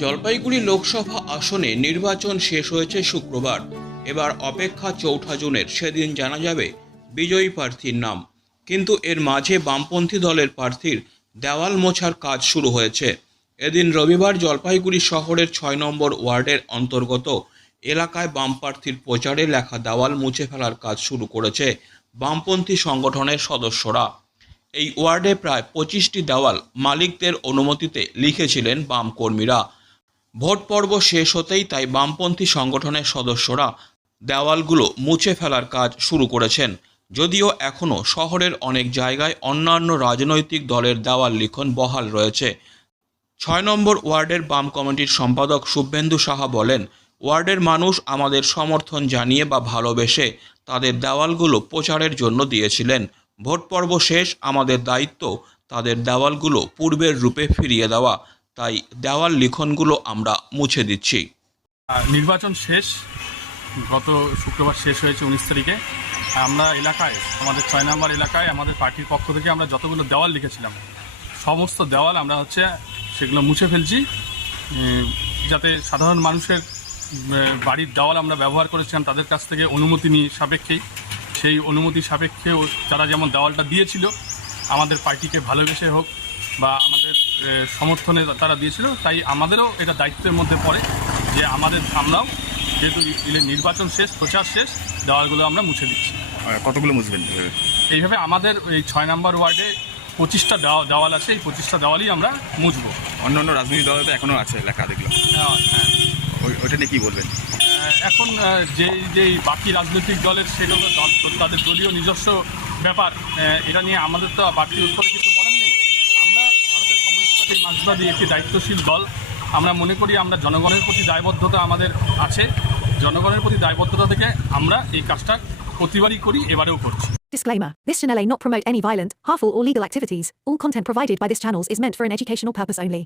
জলপাইগুড়ি লোকসভা আসনে নির্বাচন শেষ হয়েছে শুক্রবার। এবার অপেক্ষা চৌঠা জুনের সেদিন জানা যাবে বিজয়ী প্রার্থীর নাম। কিন্তু এর মাঝে বামপন্থী দলের প্রার্থীর দেওয়াল মোছার কাজ শুরু হয়েছে। এদিন রবিবার জলপাইগুড়ি শহরের ছয় নম্বর ওয়ার্ডের অন্তর্গত এলাকায় বাম প্রার্থীর প্রচারে লেখা দেওয়াল মুছে ফেলার কাজ শুরু করেছে বামপন্থী সংগঠনের সদস্যরা। এই ওয়ার্ডে প্রায় পঁচিশটি দেওয়াল মালিকদের অনুমতিতে লিখেছিলেন বাম কর্মীরা। ভোট পর্ব শেষ হতেই তাই বামপন্থী সংগঠনের সদস্যরা দেওয়ালগুলো মুছে ফেলার কাজ শুরু করেছেন। যদিও এখনও শহরের অনেক জায়গায় অন্যান্য রাজনৈতিক দলের দেওয়াল লিখন বহাল রয়েছে। ছয় নম্বর ওয়ার্ডের বাম কমিটির সম্পাদক শুভেন্দু সাহা বলেন, ওয়ার্ডের মানুষ আমাদের সমর্থন জানিয়ে বা ভালোবেসে তাদের দেওয়ালগুলো প্রচারের জন্য দিয়েছিলেন। ভোট পর্ব শেষ আমাদের দায়িত্ব তাদের দেওয়ালগুলো পূর্বের রূপে ফিরিয়ে দেওয়া। তাই দেওয়াল লিখনগুলো আমরা মুছে দিচ্ছি। নির্বাচন শেষ, গত শুক্রবার শেষ হয়েছে উনিশ তারিখে। আমরা এলাকায়, আমাদের ছয় নম্বর এলাকায়, আমাদের পার্টির পক্ষ থেকে আমরা যতগুলো দেওয়াল লিখেছিলাম, সমস্ত দেওয়াল আমরা হচ্ছে সেগুলো মুছে ফেলছি। যাতে সাধারণ মানুষের বাড়ির দেওয়াল আমরা ব্যবহার করেছিলাম, তাদের কাছ থেকে অনুমতি নিয়ে সাপেক্ষেই। সেই অনুমতি সাপেক্ষে তারা যেমন দেওয়ালটা দিয়েছিল আমাদের পার্টিকে ভালোবেসে হোক বা আমাদের সমর্থনে তারা দিয়েছিল তাই আমাদেরও এটা দায়িত্বের মধ্যে পড়ে যে আমাদের আমরাও যেহেতু নির্বাচন শেষ প্রচার শেষ দেওয়ালগুলো আমরা মুছে দিচ্ছি। কতগুলো মুছবেন এইভাবে আমাদের এই ছয় নম্বর ওয়ার্ডে পঁচিশটা দেওয়াল আছে এই পঁচিশটা দেওয়ালই আমরা মুছবো। অন্য অন্য রাজনৈতিক দল তো এখনও আছে লেখা দেখলাম। হ্যাঁ, হ্যাঁ। ওই- ওইটা নিয়ে কি বলবেন? এখন যে যে বাকি রাজনৈতিক দলের সেগুলো দল- তাদের দলীয় নিজস্ব ব্যাপার এটা নিয়ে আমাদের তো বাড়তির উপরে কিছু বলার নেই আমরা ভারতের কমিউনিস্ট পার্টির মার্ক্সবাদী একটি দায়িত্বশীল দল আমরা মনে করি আমরা জনগণের প্রতি দায়বদ্ধতা আমাদের আছে জনগণের প্রতি দায়বদ্ধতা থেকে আমরা এই কাজটা প্রতিবারই করি এবারেও করছি Disclaimer This channel may not promote any violent, harmful, or legal activities. All content provided by this channel is meant for an educational purpose only.